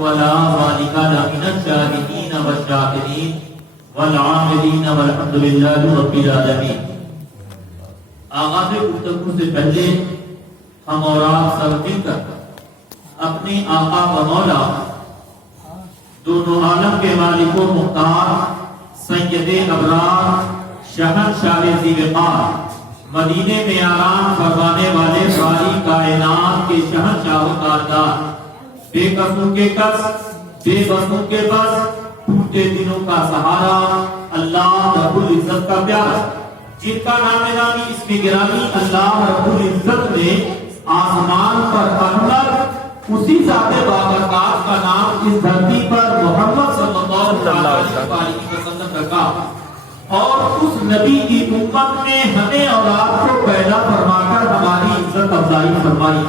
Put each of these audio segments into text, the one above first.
ولا ذلك لمن الشاهدين والشاكرين والعاملين والحمد لله رب العالمين. آغاز گفتگو سے پہلے ہم اور آپ سب مل کر اپنے آقا و مولا دونوں عالم کے مالک و مختار سید ابرار شہنشاہ ذی وقار مدینے میں آرام فرمانے والے باری کائنات کے شہنشاہ و کاردار بے قصوں کے کس بے بسوں کے بس ٹوٹے دنوں کا سہارا اللہ رب العزت کا پیارا جن کا نام نامی اس میں گرامی اللہ رب العزت نے آسمان پر احمد اسی ذات باوقار کا نام اس دھرتی پر محمد صلی اللہ علیہ وسلم رکھا اور اس نبی کی امت میں ہمیں اور آپ کو پیدا فرما کر ہماری عزت افزائی فرمائی.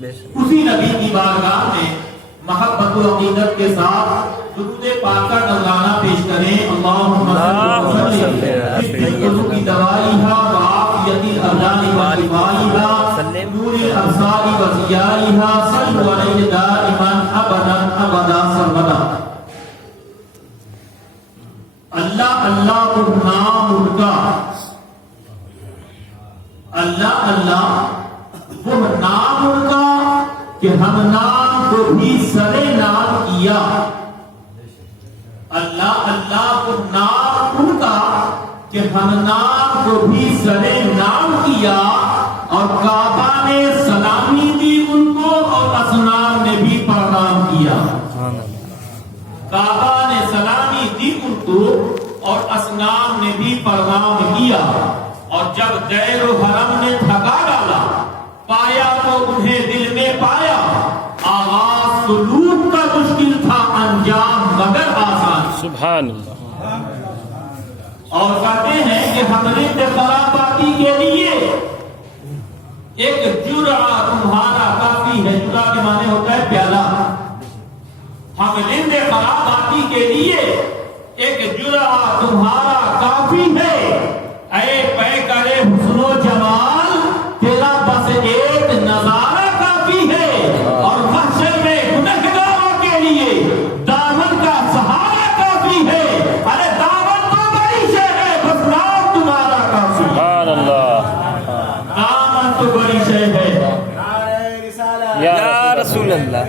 اسی نبی کی بارگاہ میں محبت و عقیدت کے ساتھ درود پاک کا نذرانہ پیش کریں. اللہم صلی اللہ کی دوائیہا وعافیت الابدان و شفائیہا نور الابصار و ضیائیہا صلو علیہ دائما ابدا ابدا سرمدا. اللہ اللہ وہ نام ان کا اللہ اللہ وہ نام ان کا کہ ہم نام کو بھی سرے نام کیا. اللہ اللہ وہ نام ان کا کہ ہم نام کو بھی سرے نام کیا اور کعبہ نے سلامی دی ان کو اور اصنام نے بھی پرنام کیا. کعبہ نے سلامی دی ان کو اور اصنام نے بھی پرنام کیا اور جب دیر و حرم نے تھکا ڈالا پایا تو انہیں دل میں پایا. آغاز سلوک کا مشکل تھا انجام مگر آسان. سبحان اللہ. اور کہتے ہیں کہ حملے خراباتی کے لیے ایک جرعہ تمہارا کافی ہے. جرعہ کے معنی ہوتا ہے پیالہ. حملے خراباتی کے لیے ایک جرعہ تمہارا کافی ہے. اے پیکر حسن و جمال تیرا بس ایک نظارہ کافی ہے. اور محشر میں گنہگاروں کے لیے دامن کا سہارا کافی ہے. ارے دامن تو بڑی شے ہے بس نام تمہارا کافی. سبحان اللہ. دامن تو بڑی شے ہے. یا رسول اللہ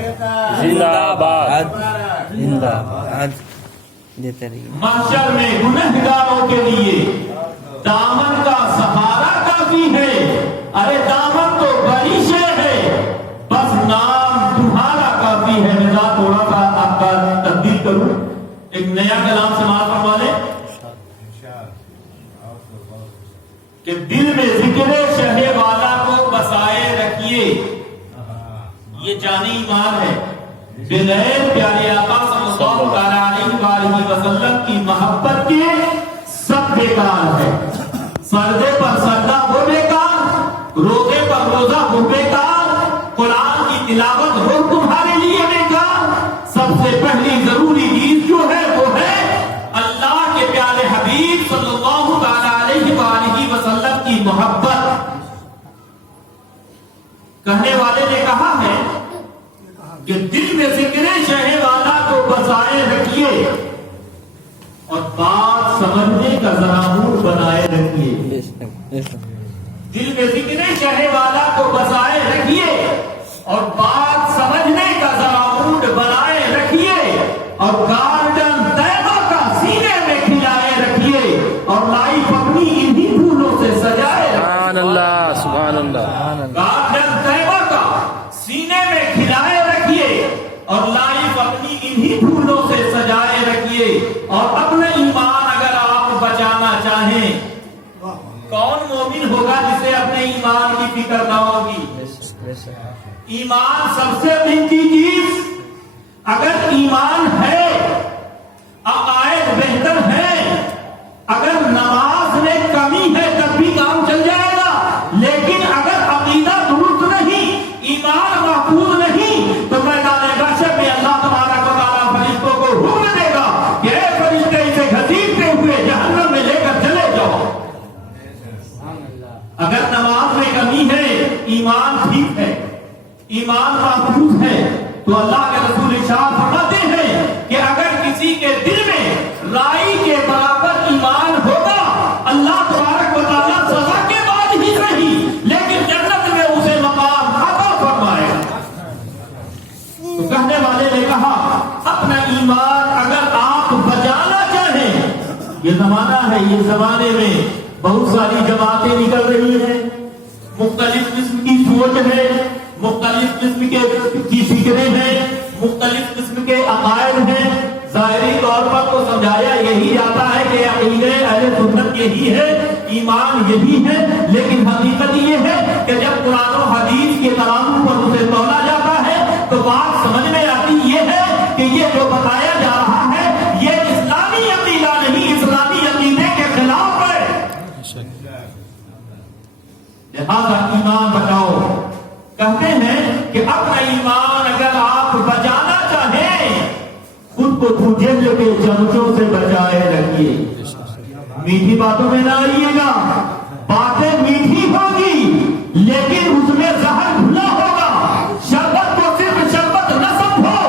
زندہ باد زندہ باد. محشر میں گنہگاروں کے لیے دامن کا سہارا کافی ہے. ارے دامن تو بڑی شے ہے بس نام تمہارا کافی ہے. میں تھوڑا سا آپ کا تبدیل کروں ایک نیا کلام سماعت فرما لیں کہ دل میں ذکر شہ والا کو بسائے رکھیے. یہ جانی ایمان ہے. بغیر پیارے آقا صلی اللہ علیہ وسلم کی محبت کے سب بیکار ہے. سردے پر سردہ ہو بیکار, روزے پر روزہ ہو بیکار, قرآن کی تلاوت ہو تمہارے لیے بیکار. سب سے پہلی ضروری چیز جو ہے وہ ہے اللہ کے پیارے حبیب صلی اللہ علیہ وسلم کی محبت. کہنے والے نے کہا ہے کہ دل میں ذکر شہ والا کو بسائے رکھیے اور بات سمجھنے کا ذرا موڈ بنائے رکھیے. دل میں ذکر شہ والا کو بسائے رکھیے اور بات سمجھنے کا ذرا موڈ بنائے رکھیے اور گارڈن طیبہ کا سینے میں کھلائے رکھیے اور لائف اپنی انہی پھولوں سے سجائے. سبحان اللہ سبحان اللہ. گارڈن طیبہ کا سینے میں کھلائے رکھیے اور لائف اپنی انہی پھولوں سے سجائے رکھیے. اور اپنا ایمان اگر آپ بچانا چاہیں کون مومن ہوگا جسے اپنے ایمان کی فکر نہ ہوگی. ایمان سب سے قیمتی چیز. اگر ایمان ہے عقائد بہتر ہے, اگر نماز میں کمی ہے تب بھی کام چل جائے گا. لیکن اگر عقیدہ درست نہیں, ایمان محفوظ نہیں تو میدان محشر میں اللہ تبارک و تعالیٰ فرشتوں کو حکم دے گا کہ اے فرشتے اسے گھسیٹتے ہوئے جہنم میں لے کر چلے جاؤ. اگر نماز میں کمی ہے, ایمان ٹھیک ہے, ایمان محفوظ ہے تو اللہ والے نے کہا اپنا ایمان اگر آپ بچانا چاہیں، یہ زمانہ ہے، یہ زمانے میں بہت ساری جماعتیں نکل رہی ہیں، مختلف قسم کی سوچ ہے، مختلف قسم کی فکریں ہیں، مختلف قسم کے عقائد ہیں. ظاہری طور پر تو سمجھایا یہی جاتا ہے کہ عقیدہ اہل سنت یہی ہے، ایمان یہی ہے، لیکن حقیقت یہ ہے کہ جب قرآن و حدیث کے ترازو پر اسے تولا جاتا ہے تو بات سمجھ میں آتی یہ ہے کہ یہ جو بتایا جا رہا ہے یہ اسلامی عقیدہ نہیں، اسلامی عقیدے کے خلاف ہے. لہذا ایمان بچاؤ. کہتے ہیں کہ اپنا ایمان اگر آپ بچانا چاہیں خود کو جھوٹے کے چمچوں سے بچائے رکھیے. میٹھی باتوں میں نہ آئیے گا، باتیں میٹھی ہوگی لیکن اس میں زہر گھلا ہوگا. شربت کو صرف شربت نہ سمجھو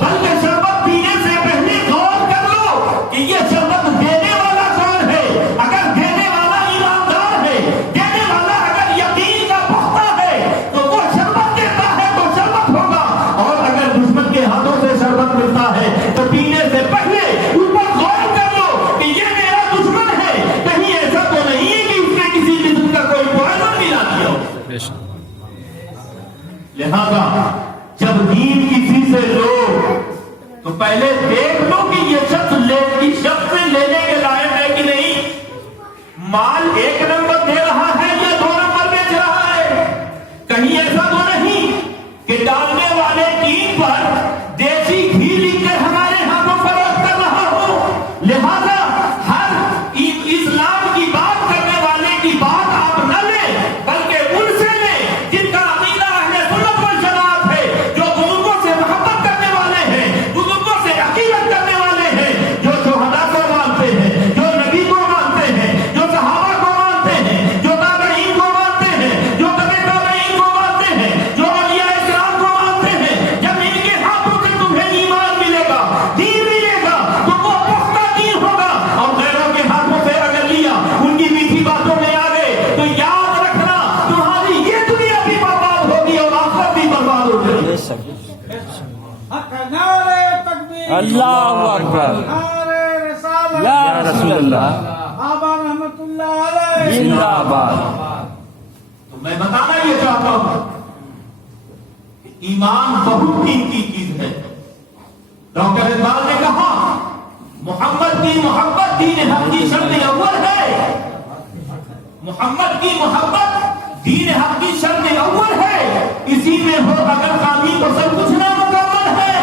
بلکہ شربت پینے سے پہلے غور کر لو کہ یہ شربت دینے والا کون ہے. اگر دینے والا ایماندار ہے، دینے والا اگر یقین کا پختہ ہے تو وہ شربت دیتا ہے تو شربت ہوگا. اور اگر دشمن کے ہاتھوں سے شربت ملتا ہے تو پینے سے پہلے اس پر غور کر لو کہ یہ میرا دشمن ہے، کہیں ایسا تو نہیں ہے کہ اس نے کسی قسم کا کوئی پوائزن ملا دیا ہو. لہذا جب دین کسی سے لو تو پہلے دیکھ لو کہ یہ شخص سے لینے کے لائق ہے کہ نہیں. مال 1 نمبر دے رہا ہے یا 2 نمبر بیچ رہا ہے. کہیں ایسا تو نہیں کہ ڈالنے والے دین پر دیسی گھی لکھ کر ہمارے ہاتھوں فروخت کر رہا ہو. لہذا ہر اسلام کی بات کرنے والے کی بات آپ نہ لیں بلکہ ان سے لیں جن کا عقیدہ اہل سنت والجماعت ہے، جو بزرگوں سے محبت کرنے والے ہیں، بزرگوں سے عقیدت کرنے والے ہیں، جو شہداء کو مانتے ہیں، جو نبی کو مانتے ہیں، جو صحابہ کو مانتے ہیں، جو تابعین کو مانتے ہیں، جو تبع تابعین کو مانتے ہیں، جو اولیاء کرام کو مانتے ہیں. جب ان کے ہاتھوں سے تمہیں ایمان ملے گا، دین ملے گا تو وہ پختہ دین ہوگا. اور غیروں کے ہاتھوں سے اگر لیا، ان کی میٹھی باتوں میں آ گئے تو یاد رکھنا تمہاری یہ دنیا بھی برباد ہوگی اور آخرت بھی برباد ہو جائے گی. اللہ اکبر، یا رسول اللہ، زندہ باد. تو میں بتانا یہ چاہتا ہوں کہ ایمان بہت قیمتی چیز ہے. ڈاکٹر اقبال نے کہا محمد کی محبت دین حق کی شرط اول ہے. محمد کی محبت دین حق کی شرط اول ہے. اسی میں ہو اگر کامی تو سب کچھ نہ مکمل ہے.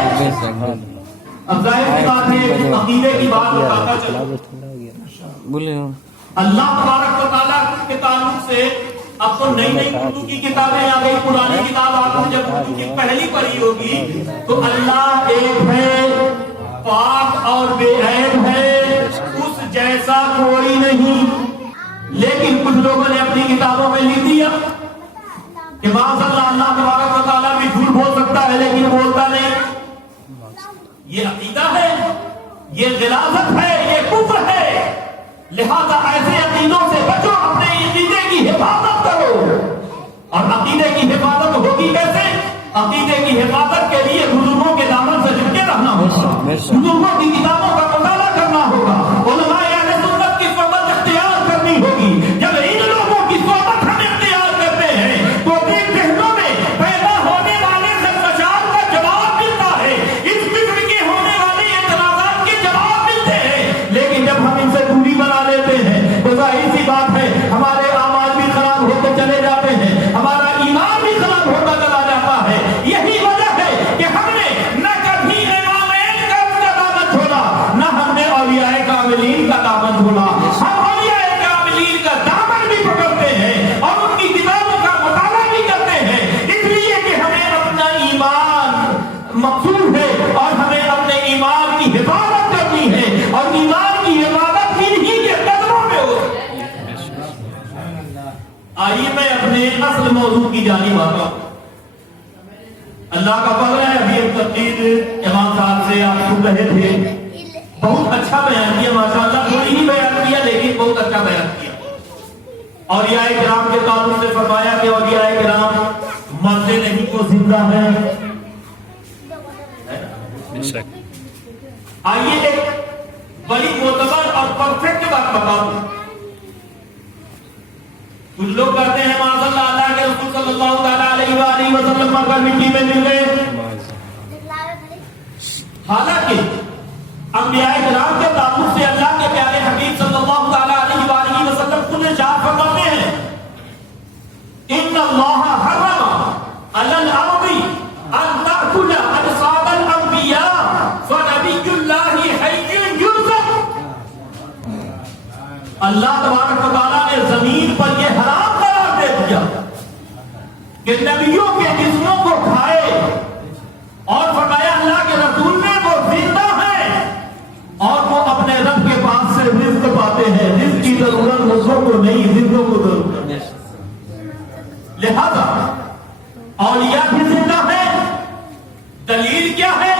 اب ظاہر کی بات ہے کہ عقیدے کی بات بتاتا چلو. اللہ تبارک و تعالیٰ کے تعلق سے اب تو نئی اردو کی کتابیں آ گئی. پرانی کتاب آپ نے جب اردو کی پہلی پڑھی ہوگی تو اللہ ایک ہے، پاک اور بے عیب ہے، اس جیسا کوئی نہیں. لیکن کچھ لوگوں نے اپنی کتابوں میں لکھ دیا کہ معاذ اللہ تبارک و تعالیٰ بھی جھوٹ بول سکتا ہے لیکن بولتا نہیں. یہ عقیدہ ہے، یہ غلاظت ہے، یہ کفر ہے. لہذا ایسے عقیدوں سے بچو، اپنے عقیدے کی حفاظت کرو. اور عقیدے کی حفاظت ہوگی کیسے؟ عقیدے کی حفاظت کے لیے بزرگوں کے دامن سے چپکے رہنا ہوگا، بزرگوں کی کتابوں کا مطالعہ کرنا ہوگا، علماء اہل سنت کی صحبت اختیار کرنی ہوگی. جب ان لوگوں کی صحبت ہم اختیار کرتے ہیں تو دل ذہنوں میں پیدا ہونے والے خدشات کا جواب ملتا ہے، اس قسم کے ہونے والے اعتراضات کے جواب ملتے ہیں. لیکن جب ہم ان سے دوری بنا لیتے ہیں تو ظاہر سی بات ہے ہمارے اعمال بھی خراب ہوتے چلے جاتے ہیں، ہمارا ایمان بھی خراب ہوتا چلا جاتا ہے. یہی وجہ ہے کہ ہم نے نہ کبھی امامین کا دامن چھوڑا، نہ ہم نے اولیاء کاملین کا دامن چھوڑا. ہم اولیاء کاملین کا دامن بھی پکڑتے ہیں اور ان کی کتابوں کا مطالعہ بھی کرتے ہیں، اس لیے کہ ہمیں اپنا ایمان مقصود ہے اور ہمیں اپنے ایمان کی حفاظت کرنی ہے. اور ایمان کی حفاظت انہی کے قدموں میں ہو. آئیے میں اپنے اصل موضوع کی جانب آتا ہوں. اللہ کا فضل ہے، ابھی ایک تقریر امام صاحب سے آپ سن رہے تھے. بہت اچھا بیان کیا ماشاءاللہ. تھوڑی ہی بیان کیا لیکن بہت اچھا بیان کیا. اولیاء کرام کے تعلق سے فرمایا کہ اولیاء کرام مرتے نہیں کو زندہ ہے. بے شک آئیے ایک بڑی معتبر اور پرفیکٹ بات بتاؤں. کچھ لوگ کہتے ہیں معاذ اللہ اللہ کے رسول صلی اللہ تعالیٰ علیہ وآلہ وسلم پر مٹی میں مل گئے. حالانکہ انبیاء کرام کے تعلق سے اللہ کے پیارے حبیب صلی اللہ تعالیٰ علیہ وآلہ وسلم خود ارشاد فرماتے ہیں ان اللہ حرم علی الارض ان تأکل اجساد الانبیاء فنبی اللہ حی یرزق. اللہ تبارک و تعالیٰ نے زمین پر یہ حرام قرار دے دیا کہ نبیوں کے جسموں کو کھائے اور فرمایا اللہ کے رسول نے وہ زندہ ہے اور وہ اپنے رب کے پاس سے رزق پاتے ہیں. رزق کی ضرورت مردوں کو نہیں, زندوں کو ضرورت ہے. لہذا اولیاء بھی زندہ ہے. دلیل کیا ہے؟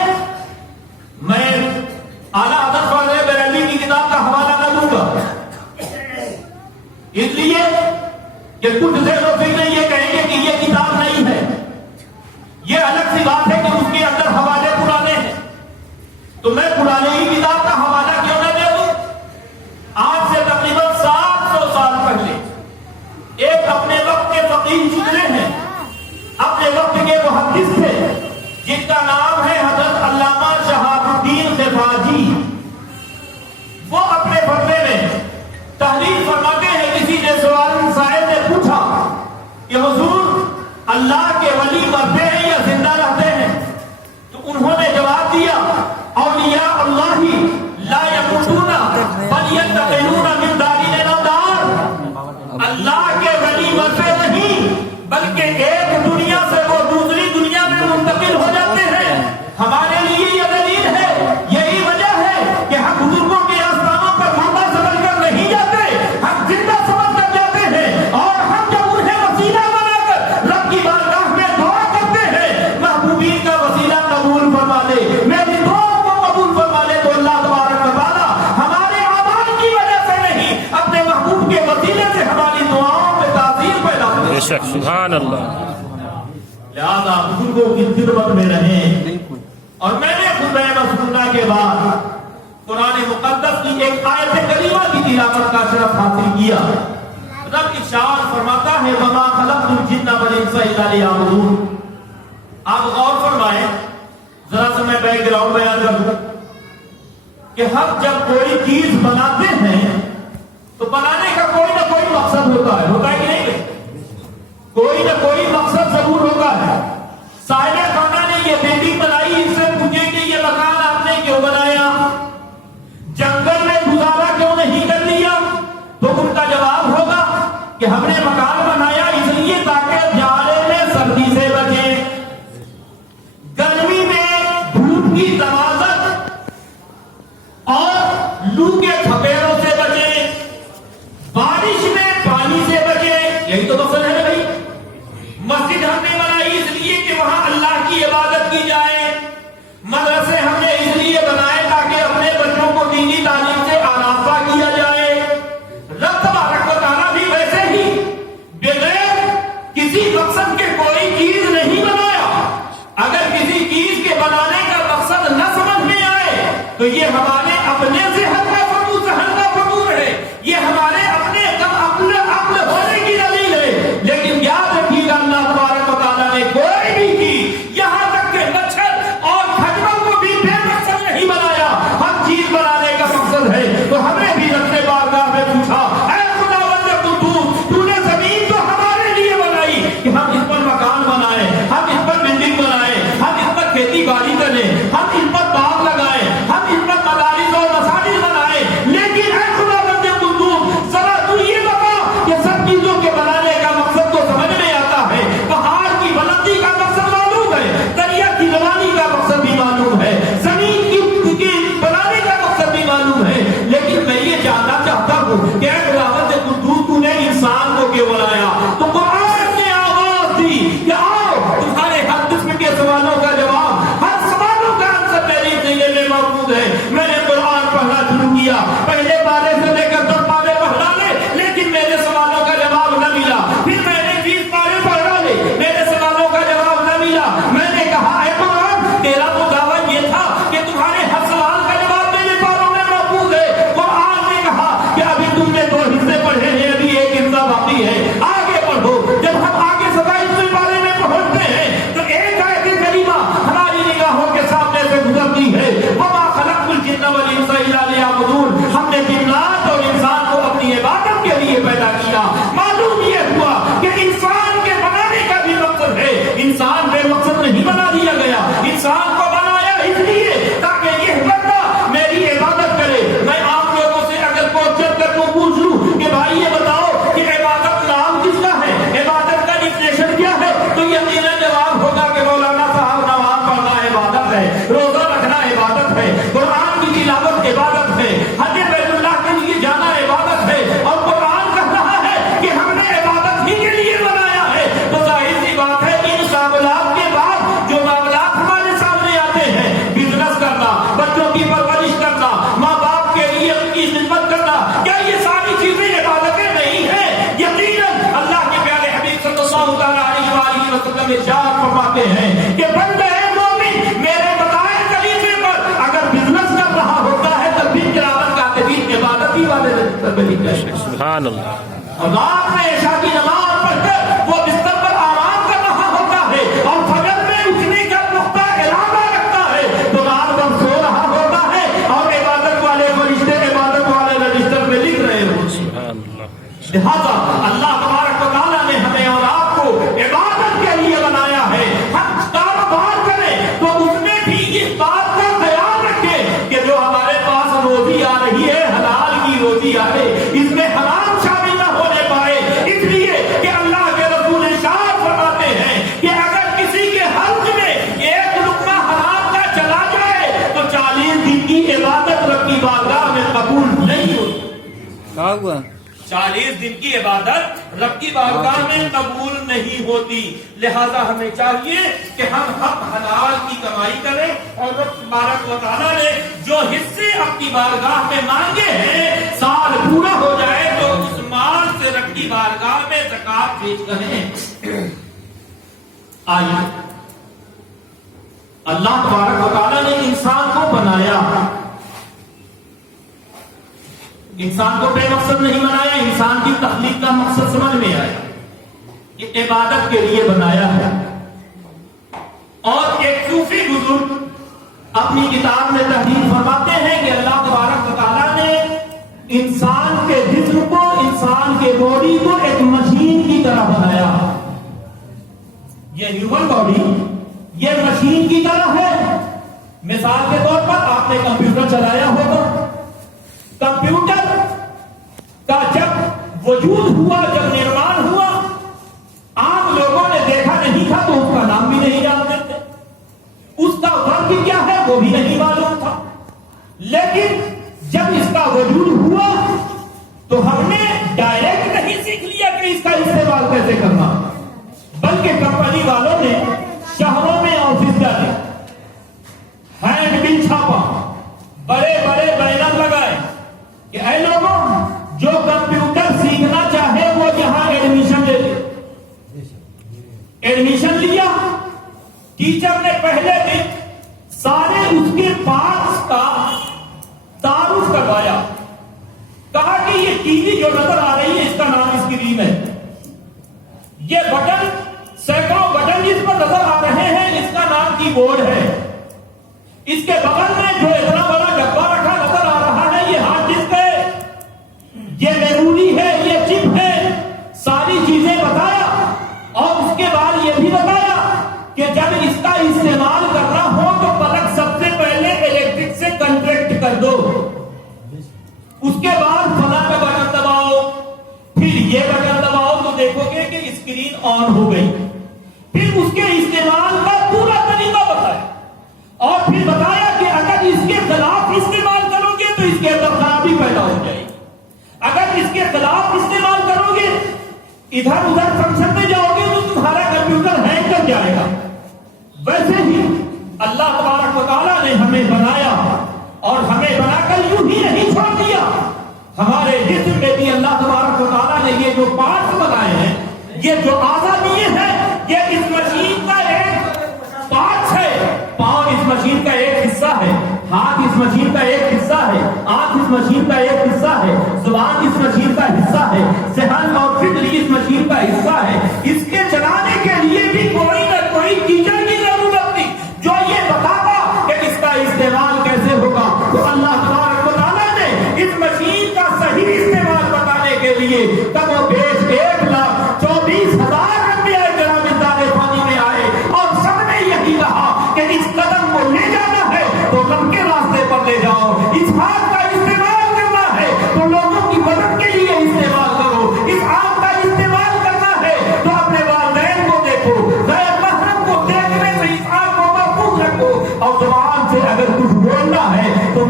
میں اعلیٰ حضرت فاضل بریلوی کی کتاب کا حوالہ نہ دوں گا اس لیے کہ کچھ ذہن و فکر یہ کہیں گے کہ یہ کتاب نہیں ہے. یہ الگ سی بات ہے کہ اس کے اندر حوالے پرانے ہیں, تو میں پرانے ہی کتاب کا حوالہ کیوں نہ دے دوں. آج سے تقریباً 700 سال پہلے ایک اپنے وقت کے فقیہ گزرے ہیں, اپنے وقت کے محدث تھے جن کا نام ہے حضرت علامہ شہاب الدین خفاجی. وہ اپنے فتوے میں تحریر فرماتے ہیں کسی نے سائل نے پوچھا کہ حضور اللہ کے ولی مرتے ہیں یا زندہ رہتے ہیں؟ تو انہوں نے جواب دیا اولیاء اللہ لا یموتون بل ینتقلون من دار الی دار. اللہ کے ولی مرتے نہیں بلکہ ایک دنیا سے وہ دوسری دنیا میں منتقل ہو جاتے ہیں. ہمارے لیے یہ دلیل ہے, یہی وجہ ہے کہ ہم بزرگوں کے آستانوں پر مردہ سمجھ کر نہیں جاتے, ہم زندہ سمجھ کر جاتے ہیں. اور ہم جب انہیں وسیلہ بنا کر رب کی بارگاہ میں دعا کرتے ہیں محبوبین کا وسیلہ قبول فرما لے, میری دعا کو قبول فرما لے, تو اللہ تبارک و تعالیٰ ہمارے اعمال کی وجہ سے نہیں اپنے محبوب کے وسیلے سے ہماری دعاؤں میں تاثیر پیدا کرے. بے شک سبحان اللہ. لہذا بزرگوں کی خدمت میں رہیں. اور میں نے خطبہ مسنونہ کے بعد قرآن مقدس کی ایک آیت کریمہ کی تلاوت کا شرف حاصل کیا. رب ارشاد فرماتا ہے وما خلقت الجن والانس الا لیعبدون. آپ غور فرمائیں, ذرا سا میں بیک گراؤنڈ بیان کر دوں کہ ہم جب کوئی چیز بناتے ہیں تو بنانے کا کوئی نہ کوئی مقصد ہوتا ہے کہ نہیں؟ کوئی نہ کوئی مقصد ضرور ہوتا ہے. صاحب خانہ نے یہ بلڈنگ بنائی, اس سے پوچھیں کہ یہ مکان آپ نے کیوں بنایا, جنگل میں گزارا کیوں نہیں کر لیا, تو ان کا جواب ہوگا کہ ہم نے مکان بنایا اس لیے تاکہ جالے میں سردی سے بچے, گرمی میں دھوپ کی تمازت اور لو کے تھپیڑوں سے بچے, بارش میں پانی سے بچے. یہی تو مقصد ہے نا بھائی. مسجد ہم نے بنائی اس لیے کہ وہاں اللہ کی عبادت کی جائے, مدرسے ہم نے اس لیے بنائے تاکہ اپنے بچوں کو دینی تعلیم سے آراستہ کیا جائے. رب تبارک و تعالیٰ بھی ویسے ہی بغیر کسی مقصد کے کوئی چیز نہیں بنایا. اگر کسی چیز کے بنانے کا مقصد نہ سمجھ میں آئے تو یہ ہمارے اپنے ذہن کا فطور ہے, یہ ہمارے اپنے عقل ہونے کی دلیل ہے. لیکن یاد رکھیے گا اللہ تبارک و تعالیٰ نے کوئی بھی چیز یہاں تک کہ مچھر اور کھجوروں کو بھی بے مقصد نہیں بنایا. ہر چیز بنانے کا مقصد ہے. تو ہمیں بھی رب نے بارگاہ میں پوچھا اے خداوند تو نے زمین تو ہمارے لیے بنائی کہ ہم اس پر مکان بنائیں, ہم اس پر بلڈنگ بنائیں, ہم اس پر کھیتی باڑی کریں, ہم اس پر باغ لگائیں, ہم اس پر مدارس اور مساجد بنائیں. لیکن اے خداوند عبادت ہے, قرآن کی تلاوت عبادت ہے, حج بیت اللہ کے لیے جانا عبادت ہے, اور قرآن کہہ رہا ہے کہ ہم نے عبادت ہی کے لیے بنایا ہے. تو ظاہر سی بات ہے ان معاملات کے بعد جو معاملات ہمارے سامنے آتے ہیں, بزنس کرنا, بچوں کی پرورش کرنا, ماں باپ کے لیے ان کی خدمت کرنا, کیا یہ ساری چیزیں عبادتیں نہیں ہیں؟ یقیناً اللہ کے پیارے حبیب صلی اللہ تعالیٰ علیہ وآلہ وسلم ارشاد فرماتے ہیں کہ بندے مومن میرے بتائے طریقے پر اگر بزنس کر رہا ہوتا ہے تو بھی قرآن کاتبین عبادت ہی والے سبحان اللہ. اور رات میں عشاء کی نماز پڑھ کر وہ بستر پر آرام کر رہا ہوتا ہے اور فجر میں اٹھنے کا پختہ ارادہ رکھتا ہے, تو رات بھر سو رہا ہوتا ہے اور عبادت والے فرشتے عبادت والے رجسٹر میں لکھ رہے ہوتے ہیں. لہذا اللہ تبارک و تعالیٰ نے ہمیں اور آپ کو عبادت کے لیے بنایا ہے. ہم کاروبار کریں تو اس میں بھی اس بات کا خیال رکھیں کہ جو ہمارے پاس روزی آ رہی ہے حلال کی روزی آ رہی, اس میں حرام شامل نہ ہونے پائے. اس لیے کہ اللہ کے رسول ارشاد فرماتے ہیں کہ اگر کسی کے حلق میں ایک لقمہ حرام کا چلا جائے تو 40 دن کی عبادت رب کی بارگاہ میں قبول نہیں ہوتی. 40 دن کی عبادت رب کی بارگاہ میں قبول نہیں ہوتی. لہذا ہمیں چاہیے کہ ہم حق حلال کی کمائی کریں, اور رب تبارک و تعالیٰ نے جو حصے اپنی بارگاہ میں مانگے ہیں سال پورا ہو جائے تو اس مال سے رب کی بارگاہ میں زکات پیش کریں. آئیے اللہ تبارک و تعالیٰ نے انسان کو بنایا, انسان کو بے مقصد نہیں بنایا. انسان کی تخلیق کا مقصد سمجھ میں آیا کہ عبادت کے لیے بنایا ہے. اور ایک صوفی بزرگ اپنی کتاب میں تحریر فرماتے ہیں کہ اللہ تبارک و تعالیٰ نے انسان کے جسم کو, انسان کے باڈی کو ایک مشین کی طرح بنایا. یہ ہیومن باڈی یہ مشین کی طرح ہے. مثال کے طور پر آپ نے کمپیوٹر چلایا ہوگا. کمپیوٹر کا جب وجود ہوا, جب نرمان ہوا, عام لوگوں نے دیکھا نہیں تھا تو اس کا نام بھی نہیں جانتے تھے, اس کا ورک کیا ہے وہ بھی نہیں معلوم تھا. لیکن جب اس کا وجود ہوا تو ہم نے ڈائریکٹ نہیں سیکھ لیا کہ اس کا استعمال کیسے کرنا, بلکہ کمپنی والوں نے شہروں میں آفس ڈالے, ہینڈ بل چھاپا, بڑے بڑے بینر لگائے کہ اے لوگوں جو کمپیوٹر سیکھنا چاہے وہ یہاں ایڈمیشن لے لے. ایڈمیشن لیا, ٹیچر نے پہلے دن سارے اس کے پارٹس کا تعارف کروایا, کہا کہ یہ ٹی وی جو نظر آ رہی ہے اس کا نام اسکرین ہے, یہ بٹن سینکڑوں بٹن جس پر نظر آ رہے ہیں اس کا نام کی بورڈ ہے, اس کے بغل میں جو اتنا بڑا ڈبہ رکھا نظر آ رہا ہے یہ ہارڈ ڈسک ہے, یہ میموری ہے, یہ چپ ہے. ساری چیزیں بتایا اور اس کے بعد یہ بھی بتایا کہ جب اس کا استعمال کرنا ہو تو پلک سب سے پہلے الیکٹرک سے کنٹریکٹ کر دو, اس کے بعد فلاں کا بٹن دباؤ, پھر یہ بٹن دباؤ تو دیکھو گے کہ اسکرین آن ہو گئی. پھر اس کے استعمال کا پورا طریقہ بتایا اور پھر بتایا کہ اگر اس کے خلاف استعمال کرو گے تو اس کے اندر خرابی پیدا ہو جائے گی, اگر اس کے خلاف استعمال کرو گے ادھر ادھر فنکشن میں جاؤ گے تو تمہارا کمپیوٹر ہینگ کر جائے گا. ویسے ہی اللہ تبارک و تعالیٰ نے ہمیں بنایا اور ہمیں بنا کر یوں ہی نہیں چھوڑ دیا. ہمارے جسم میں بھی اللہ تبارک و تعالیٰ نے یہ جو پارٹس بنائے ہیں, یہ جو اعضاء دیے ہیں, یہ اس مشین کا ایک پارٹس ہے. پاؤں اس مشین کا ایک حصہ ہے, ہاتھ اس مشین کا ایک حصہ ہے, آنکھ اس مشین کا ایک حصہ ہے, زبان اس مشین کا حصہ ہے, ذہن اور فکر اس مشین کا حصہ ہے. اس کے چلانے کے لیے بھی کوئی نہ کوئی ٹیچر کی ضرورت تھی جو یہ بتاتا کہ اس کا استعمال کیسے ہوگا. تو اللہ تبارک و تعالیٰ نے اس مشین کا صحیح استعمال بتانے کے لیے تب وہ بیش 1,24,000 انبیاء کرام دانے پانی میں آئے اور سب نے یہی کہا کہ اس قدم کو لے جانا ہے تو رب کے راستے پر لے جاؤ, اس ہاتھ کا استعمال کرنا ہے تو لوگوں کی مدد کے لیے استعمال کرو, اس آنکھ کا استعمال کرنا ہے تو اپنے والدین کو دیکھو, غیر محرم کو دیکھنے سے اس آنکھ کو محفوظ رکھو, اور زبان سے اگر کچھ بولنا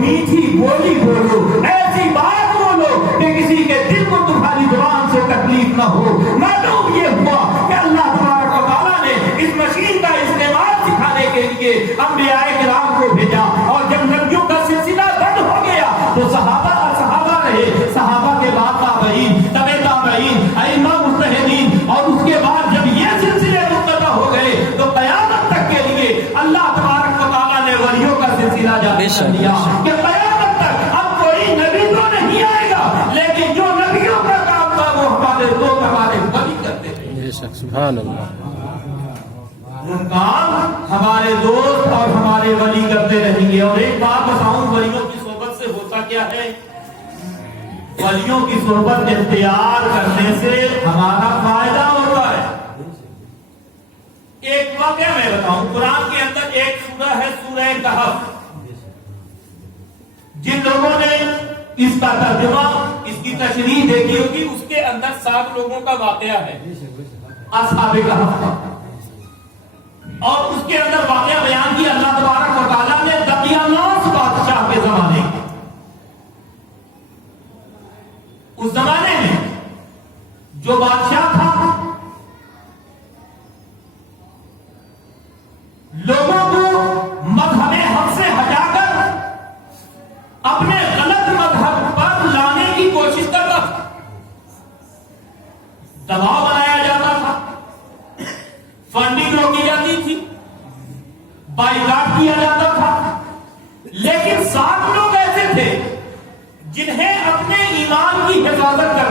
میٹھی بولی بولو، ایسی بات بولو کہ کسی کے دل کو تمہاری زبان سے تکلیف نہ ہو۔ معلوم یہ ہوا کہ اللہ تبارک و تعالیٰ نے اس مشین کا استعمال سکھانے کے لیے انبیاء کرام کو بھیجا، اور جب نبیوں کا سلسلہ بند ہو گیا تو صحابہ رہے، صحابہ کے بعد تابعین، تبع تابعین، ائمہ مجتہدین، اور اس کے بعد جب یہ سلسلے منقطع ہو گئے تو قیامت تک کے لیے اللہ تبارک و تعالیٰ نے ولیوں کا سلسلہ جاری کر دیا کہ قیامت تک اب کوئی نبی تو نہیں آئے گا، لیکن جو نبیوں کا کام تھا وہ ہمارے دوست ہمارے ولی کرتے تھے۔ سبحان اللہ۔ وہ کام ہمارے دوست اور ہمارے ولی کرتے رہیں گے۔ اور ایک بات بتاؤں، ولیوں کی صحبت سے ہوتا کیا ہے؟ ولیوں کی صحبت اختیار کرنے سے ہمارا فائدہ ہوتا ہے۔ ایک واقعہ میں بتاؤں، قرآن کے اندر ایک سورہ ہے، سورہ کہف۔ جن لوگوں نے اس کا ترجمہ، اس کی تشریح دیکھی ہوگی، اس کے اندر 7 لوگوں کا واقعہ ہے، اصحاب کہف کا، اور اس کے اندر واقعہ بیان کی اللہ تبارک و تعالیٰ نے دقیانوس بادشاہ کے زمانے، اس زمانے میں جو بادشاہ تھا لوگوں کو مذہب حق سے ہٹا کر اپنے غلط مذہب پر لانے کی کوشش کرتا تھا، دباؤ بنایا جاتا تھا، فنڈنگ روکی جاتی تھی، بائیکاٹ کیا جاتا تھا، لیکن 7 لوگ ایسے تھے جنہیں اپنے ایمان کی حفاظت کرنا